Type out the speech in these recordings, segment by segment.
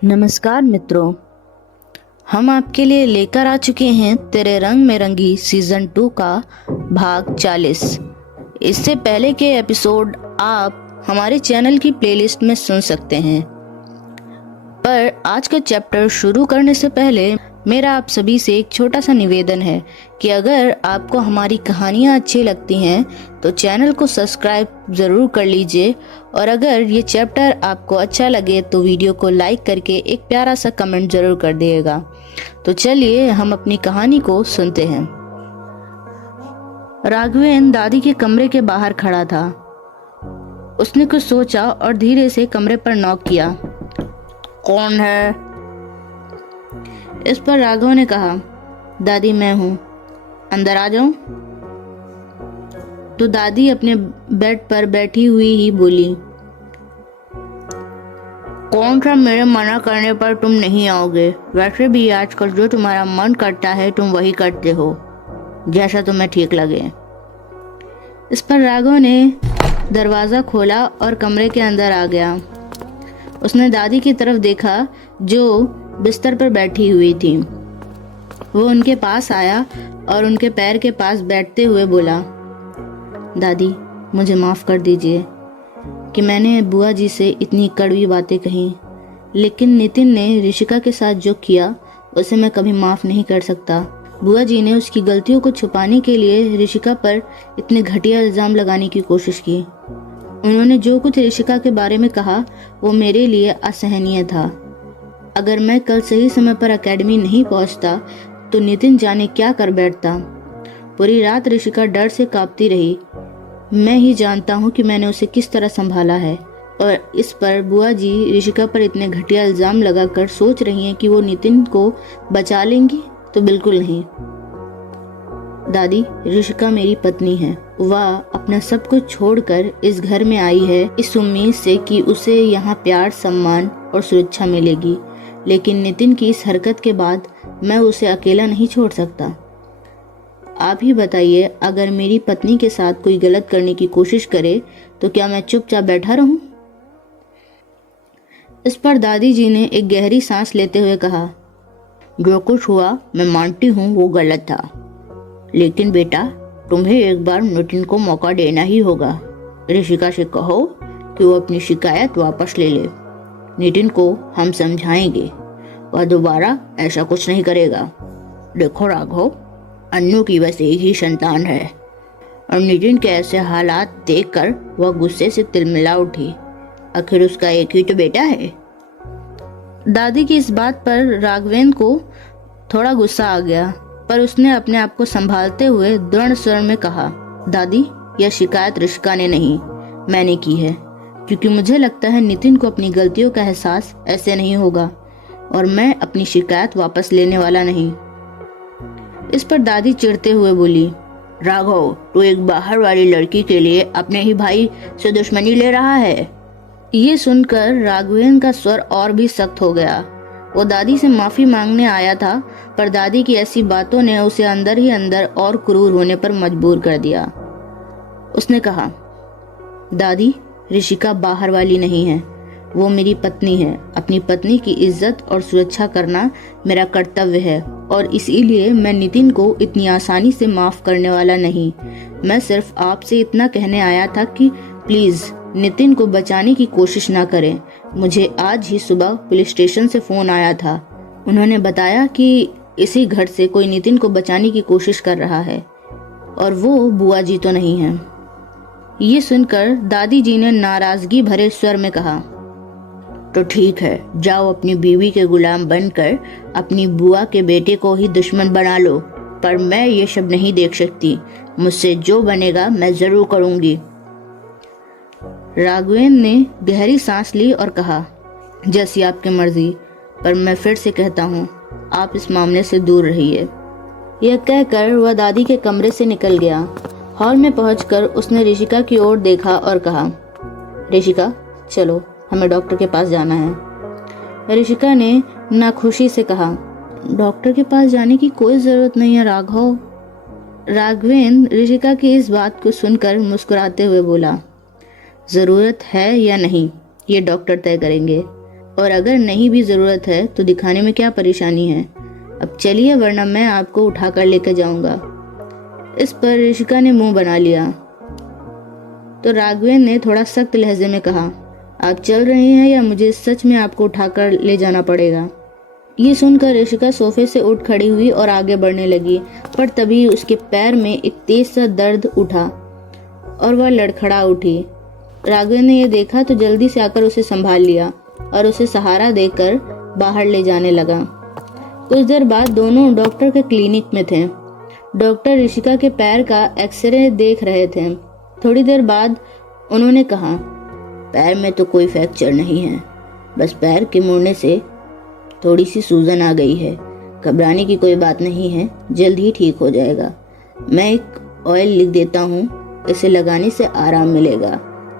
नमस्कार मित्रों, हम आपके लिए लेकर आ चुके हैं तेरे रंग में रंगी सीजन 2 का भाग 40। इससे पहले के एपिसोड आप हमारे चैनल की प्लेलिस्ट में सुन सकते हैं। पर आज का चैप्टर शुरू करने से पहले मेरा आप सभी से एक छोटा सा निवेदन है कि अगर आपको हमारी कहानियाँ अच्छी लगती हैं तो चैनल को सब्सक्राइब ज़रूर कर लीजिए, और अगर ये चैप्टर आपको अच्छा लगे तो वीडियो को लाइक करके एक प्यारा सा कमेंट ज़रूर कर दिएगा। तो चलिए हम अपनी कहानी को सुनते हैं। राघवेंद्र दादी के कमरे के बाहर खड़ा था। उसने कुछ सोचा और धीरे से कमरे पर नॉक किया। कौन है? इस पर राघव ने कहा, दादी मैं हूँ, अंदर आ जाऊं? तो दादी अपने बेड पर बैठी हुई ही बोली, कौन सा मेरे मना करने पर तुम नहीं आओगे? वैसे भी आजकल जो तुम्हारा मन करता है तुम वही करते हो, जैसा तुम्हें ठीक लगे। इस पर राघव ने दरवाज़ा खोला और कमरे के अंदर आ गया। उसने दादी की तरफ देखा जो बिस्तर पर बैठी हुई थी। वो उनके पास आया और उनके पैर के पास बैठते हुए बोला, दादी मुझे माफ़ कर दीजिए कि मैंने बुआ जी से इतनी कड़वी बातें कही, लेकिन नितिन ने ऋषिका के साथ जो किया उसे मैं कभी माफ़ नहीं कर सकता। बुआ जी ने उसकी गलतियों को छुपाने के लिए ऋषिका पर इतने घटिया इल्ज़ाम लगाने की कोशिश की। उन्होंने जो कुछ ऋषिका के बारे में कहा वो मेरे लिए असहनीय था। अगर मैं कल सही समय पर एकेडमी नहीं पहुंचता तो नितिन जाने क्या कर बैठता। पूरी रात ऋषिका डर से कांपती रही। मैं ही जानता हूं कि मैंने उसे किस तरह संभाला है, और इस पर बुआ जी ऋषिका पर इतने घटिया इल्ज़ाम लगाकर सोच रही हैं कि वो नितिन को बचा लेंगी, तो बिल्कुल नहीं। दादी, ऋषिका मेरी पत्नी है। वह अपना सब कुछ छोड़कर इस घर में आई है इस उम्मीद से कि उसे यहाँ प्यार, सम्मान और सुरक्षा मिलेगी, लेकिन नितिन की इस हरकत के बाद मैं उसे अकेला नहीं छोड़ सकता। आप ही बताइए, अगर मेरी पत्नी के साथ कोई गलत करने की कोशिश करे तो क्या मैं चुपचाप बैठा रहूं? इस पर दादी जी ने एक गहरी सांस लेते हुए कहा, जो कुछ हुआ मैं मानती हूँ वो गलत था, लेकिन बेटा तुम्हें एक बार नितिन को मौका देना ही होगा। ऋषिका से कहो कि वो अपनी शिकायत वापस ले ले। नितिन को हम समझाएंगे, वह दोबारा ऐसा कुछ नहीं करेगा। देखो राघव, अन्नू की बस एक ही संतान है, और नितिन के ऐसे हालात देखकर वह गुस्से से तिलमिला उठी। आखिर उसका एक ही तो बेटा है। दादी की इस बात पर राघवेंद्र को थोड़ा गुस्सा आ गया, पर उसने अपने आप को संभालते हुए दृढ़ स्वर में कहा, दादी यह शिकायत ऋषिका ने नहीं, मैंने की है, क्योंकि मुझे लगता है नितिन को अपनी गलतियों का एहसास ऐसे नहीं होगा, और मैं अपनी शिकायत वापस लेने वाला नहीं। इस पर दादी चिढ़ते हुए बोली, राघव तू एक बाहर वाली लड़की के लिए अपने ही भाई से दुश्मनी ले रहा है। ये सुनकर राघवेंद्र का स्वर और भी सख्त हो गया। वो दादी से माफी मांगने आया था, पर दादी की ऐसी बातों ने उसे अंदर ही अंदर और क्रूर होने पर मजबूर कर दिया। उसने कहा, दादी ऋषिका बाहर वाली नहीं है, वो मेरी पत्नी है। अपनी पत्नी की इज्जत और सुरक्षा करना मेरा कर्तव्य है, और इसीलिए मैं नितिन को इतनी आसानी से माफ करने वाला नहीं। मैं सिर्फ आपसे इतना कहने आया था कि प्लीज नितिन को बचाने की कोशिश ना करें। मुझे आज ही सुबह पुलिस स्टेशन से फोन आया था। उन्होंने बताया कि इसी घर से कोई नितिन को बचाने की कोशिश कर रहा है, और वो बुआ जी तो नहीं है। ये सुनकर दादी जी ने नाराजगी भरे स्वर में कहा, तो ठीक है, जाओ अपनी बीवी के गुलाम बनकर अपनी बुआ के बेटे को ही दुश्मन बना लो, पर मैं ये सब नहीं देख सकती। मुझसे जो बनेगा मैं जरूर करूंगी। राघवेंद्र ने गहरी सांस ली और कहा, जैसी आपकी मर्जी, पर मैं फिर से कहता हूँ आप इस मामले से दूर रहिए। यह कहकर वह दादी के कमरे से निकल गया। हॉल में पहुंचकर उसने ऋषिका की ओर देखा और कहा, ऋषिका चलो, हमें डॉक्टर के पास जाना है। ऋषिका ने नाखुशी से कहा, डॉक्टर के पास जाने की कोई जरूरत नहीं है राघव। राघवेंद्र ऋषिका की इस बात को सुनकर मुस्कुराते हुए बोला, जरूरत है या नहीं ये डॉक्टर तय करेंगे। और अगर नहीं भी ज़रूरत है तो दिखाने में क्या परेशानी है। अब चलिए, वरना मैं आपको उठाकर लेकर जाऊंगा। इस पर ऋषिका ने मुंह बना लिया तो राघवेंद्र ने थोड़ा सख्त लहजे में कहा, आप चल रहे हैं या मुझे सच में आपको उठाकर ले जाना पड़ेगा। ये सुनकर ऋषिका सोफे से उठ खड़ी हुई और आगे बढ़ने लगी, पर तभी उसके पैर में एक तेज सा दर्द उठा और वह लड़खड़ा उठी। राघवेंद्र ने यह देखा तो जल्दी से आकर उसे संभाल लिया और उसे सहारा देकर बाहर ले जाने लगा। कुछ देर बाद दोनों डॉक्टर के क्लिनिक में थे। डॉक्टर ऋषिका के पैर का एक्सरे देख रहे थे। थोड़ी देर बाद उन्होंने कहा, पैर में तो कोई फ्रैक्चर नहीं है, बस पैर के मुड़ने से थोड़ी सी सूजन आ गई है। घबराने की कोई बात नहीं है, जल्द ही ठीक हो जाएगा। मैं एक ऑयल लिख देता हूँ, इसे लगाने से आराम मिलेगा।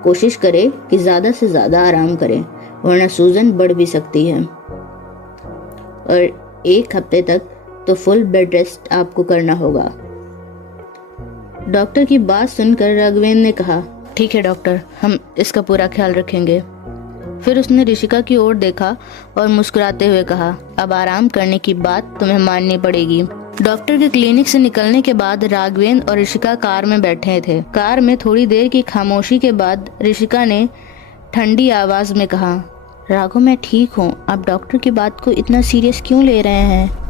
कोशिश करें कि ज़्यादा से ज़्यादा आराम करें, वरना सूजन बढ़ भी सकती है और 1 हफ्ते तक तो फुल बेड रेस्ट आपको करना होगा। डॉक्टर की बात सुनकर राघवेंद्र ने कहा, ठीक है डॉक्टर, हम इसका पूरा ख्याल रखेंगे। फिर उसने ऋषिका की ओर देखा और मुस्कुराते हुए कहा, अब आराम करने की बात तुम्हें माननी पड़ेगी। डॉक्टर के क्लिनिक से निकलने के बाद राघवेंद्र और ऋषिका कार में बैठे थे। कार में थोड़ी देर की खामोशी के बाद ऋषिका ने ठंडी आवाज में कहा, राघव मैं ठीक हूँ, आप डॉक्टर की बात को इतना सीरियस क्यों ले रहे हैं।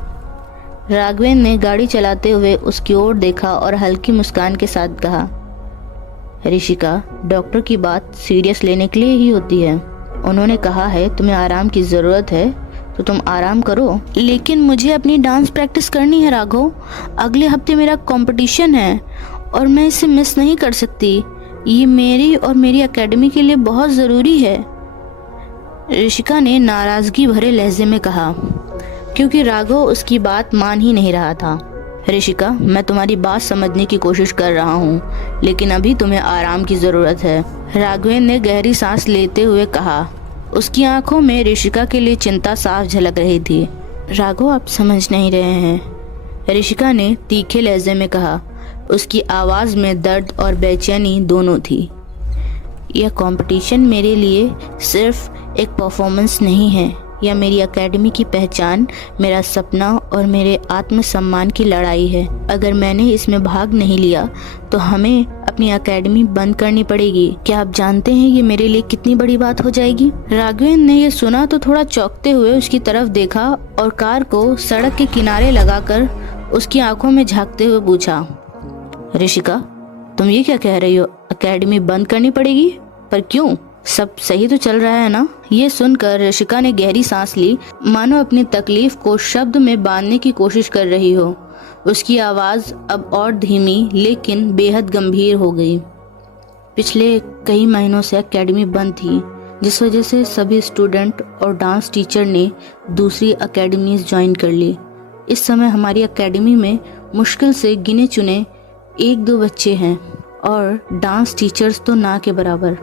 राघवेंद्र ने गाड़ी चलाते हुए उसकी ओर देखा और हल्की मुस्कान के साथ कहा, ऋषिका, डॉक्टर की बात सीरियस लेने के लिए ही होती है। उन्होंने कहा है तुम्हें आराम की ज़रूरत है तो तुम आराम करो। लेकिन मुझे अपनी डांस प्रैक्टिस करनी है राघव, अगले हफ्ते मेरा कंपटीशन है और मैं इसे मिस नहीं कर सकती। ये मेरी और मेरी एकेडमी के लिए बहुत ज़रूरी है। ऋषिका ने नाराज़गी भरे लहजे में कहा, क्योंकि राघव उसकी बात मान ही नहीं रहा था। ऋषिका, मैं तुम्हारी बात समझने की कोशिश कर रहा हूँ, लेकिन अभी तुम्हें आराम की ज़रूरत है। राघवेंद्र ने गहरी सांस लेते हुए कहा। उसकी आंखों में ऋषिका के लिए चिंता साफ झलक रही थी। राघव, आप समझ नहीं रहे हैं, ऋषिका ने तीखे लहजे में कहा। उसकी आवाज़ में दर्द और बेचैनी दोनों थी। यह कंपटीशन मेरे लिए सिर्फ एक परफॉर्मेंस नहीं है, यह मेरी एकेडमी की पहचान, मेरा सपना और मेरे आत्मसम्मान की लड़ाई है। अगर मैंने इसमें भाग नहीं लिया तो हमें अपनी एकेडमी बंद करनी पड़ेगी। क्या आप जानते हैं ये मेरे लिए कितनी बड़ी बात हो जाएगी। राघवेंद्र ने यह सुना तो थोड़ा चौंकते हुए उसकी तरफ देखा और कार को सड़क के किनारे लगाकर उसकी आंखों में झांकते हुए पूछा, ऋषिका, तुम ये क्या कह रही हो, एकेडमी बंद करनी पड़ेगी? पर क्यों, सब सही तो चल रहा है ना। ये सुनकर ऋषिका ने गहरी सांस ली, मानो अपनी तकलीफ को शब्द में बांधने की कोशिश कर रही हो। उसकी आवाज़ अब और धीमी लेकिन बेहद गंभीर हो गई। पिछले कई महीनों से एकेडमी बंद थी, जिस वजह से सभी स्टूडेंट और डांस टीचर ने दूसरी एकेडमीज ज्वाइन कर ली। इस समय हमारी एकेडमी में मुश्किल से गिने चुने 1-2 बच्चे हैं और डांस टीचर्स तो ना के बराबर।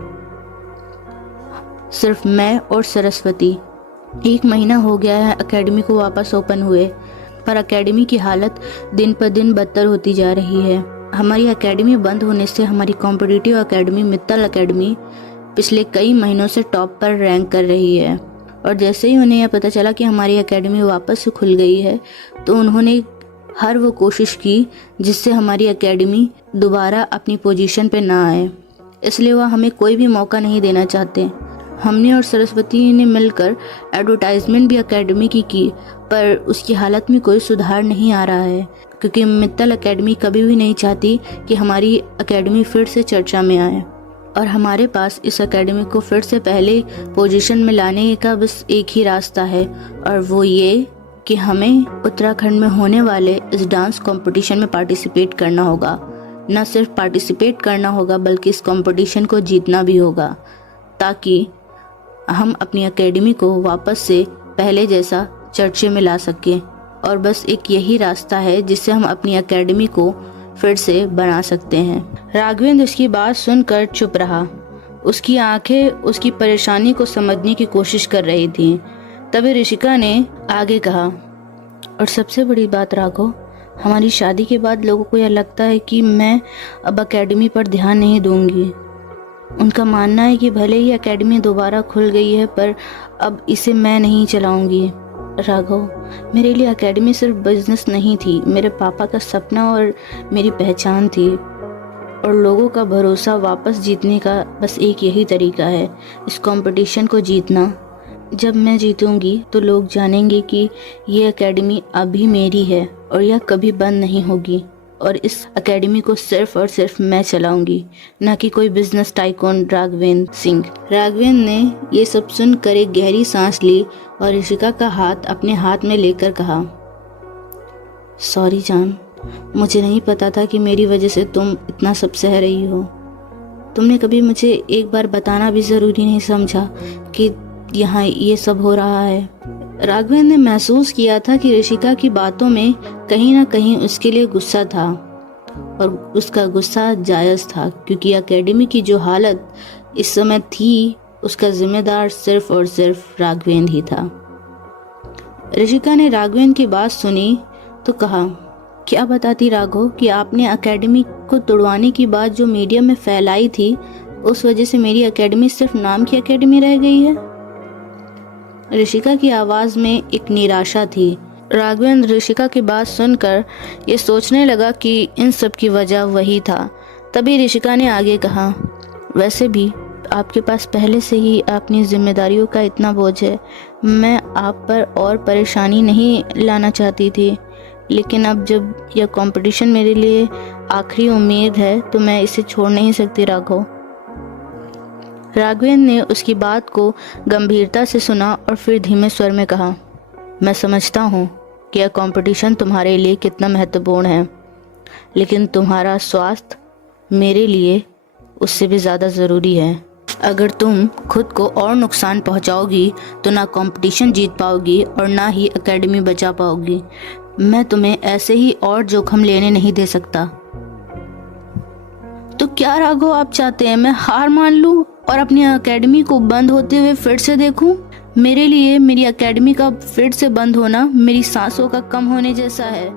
सिर्फ मैं और सरस्वती। 1 महीना हो गया है एकेडमी को वापस ओपन हुए, पर एकेडमी की हालत दिन पर दिन बदतर होती जा रही है। हमारी एकेडमी बंद होने से हमारी कॉम्पिटिटिव एकेडमी मित्तल एकेडमी पिछले कई महीनों से टॉप पर रैंक कर रही है, और जैसे ही उन्हें यह पता चला कि हमारी एकेडमी वापस से खुल गई है तो उन्होंने हर वो कोशिश की जिससे हमारी एकेडमी दोबारा अपनी पोजीशन पे ना आए। इसलिए वह हमें कोई भी मौका नहीं देना चाहते। हमने और सरस्वती ने मिलकर एडवर्टाइजमेंट भी एकेडमी की, पर उसकी हालत में कोई सुधार नहीं आ रहा है, क्योंकि मित्तल एकेडमी कभी भी नहीं चाहती कि हमारी एकेडमी फिर से चर्चा में आए। और हमारे पास इस एकेडमी को फिर से पहले पोजीशन में लाने का बस एक ही रास्ता है, और वो ये कि हमें उत्तराखंड में होने वाले इस डांस कंपटीशन में पार्टिसिपेट करना होगा। न सिर्फ पार्टिसिपेट करना होगा बल्कि इस कंपटीशन को जीतना भी होगा, ताकि हम अपनी एकेडमी को वापस से पहले जैसा चर्चे में ला सकें। और बस एक यही रास्ता है जिससे हम अपनी एकेडमी को फिर से बना सकते हैं। राघवेंद्र उसकी बात सुनकर चुप रहा। उसकी आंखें उसकी परेशानी को समझने की कोशिश कर रही थीं। तभी ऋषिका ने आगे कहा, और सबसे बड़ी बात राघव, हमारी शादी के बाद लोगों को यह लगता है कि मैं अब एकेडमी पर ध्यान नहीं दूंगी। उनका मानना है कि भले ही एकेडमी दोबारा खुल गई है पर अब इसे मैं नहीं चलाऊंगी। राघव, मेरे लिए एकेडमी सिर्फ बिजनेस नहीं थी, मेरे पापा का सपना और मेरी पहचान थी। और लोगों का भरोसा वापस जीतने का बस एक यही तरीका है, इस कंपटीशन को जीतना। जब मैं जीतूंगी तो लोग जानेंगे कि ये एकेडमी अभी मेरी है और यह कभी बंद नहीं होगी। और इस एकेडमी को सिर्फ और सिर्फ मैं चलाऊंगी, न कि कोई बिजनेस टाइकून राघवेंद्र सिंह। राघवेंद्र ने ये सब सुनकर एक गहरी सांस ली और ऋषिका का हाथ अपने हाथ में लेकर कहा, सॉरी जान, मुझे नहीं पता था कि मेरी वजह से तुम इतना सब सह रही हो। तुमने कभी मुझे एक बार बताना भी ज़रूरी नहीं समझा कि यहाँ ये सब हो रहा है। राघवेंद्र ने महसूस किया था कि ऋषिका की बातों में कहीं ना कहीं उसके लिए गुस्सा था और उसका गुस्सा जायज़ था, क्योंकि एकेडमी की जो हालत इस समय थी उसका जिम्मेदार सिर्फ और सिर्फ राघवेंद्र ही था। ऋषिका ने राघवेंद्र की बात सुनी तो कहा, क्या बताती राघव कि आपने एकेडमी को तोड़वाने की बात जो मीडिया में फैलाई थी, उस वजह से मेरी एकेडमी सिर्फ नाम की एकेडमी रह गई है। ऋषिका की आवाज़ में एक निराशा थी। राघवेंद्र ऋषिका की बात सुनकर ये सोचने लगा कि इन सब की वजह वही था। तभी ऋषिका ने आगे कहा, वैसे भी आपके पास पहले से ही अपनी जिम्मेदारियों का इतना बोझ है। मैं आप पर और परेशानी नहीं लाना चाहती थी, लेकिन अब जब यह कंपटीशन मेरे लिए आखिरी उम्मीद है तो मैं इसे छोड़ नहीं सकती राघव। राघवेंद्र ने उसकी बात को गंभीरता से सुना और फिर धीमे स्वर में कहा, मैं समझता हूँ कि यह कंपटीशन तुम्हारे लिए कितना महत्वपूर्ण है, लेकिन तुम्हारा स्वास्थ्य मेरे लिए उससे भी ज़्यादा ज़रूरी है। अगर तुम खुद को और नुकसान पहुँचाओगी तो ना कंपटीशन जीत पाओगी और ना ही एकेडमी बचा पाओगी। मैं तुम्हें ऐसे ही और जोखिम लेने नहीं दे सकता। तो क्या राघव आप चाहते हैं मैं हार मान लूं और अपनी एकेडमी को बंद होते हुए फिर से देखूं? मेरे लिए मेरी एकेडमी का फिर से बंद होना मेरी सांसों का कम होने जैसा है।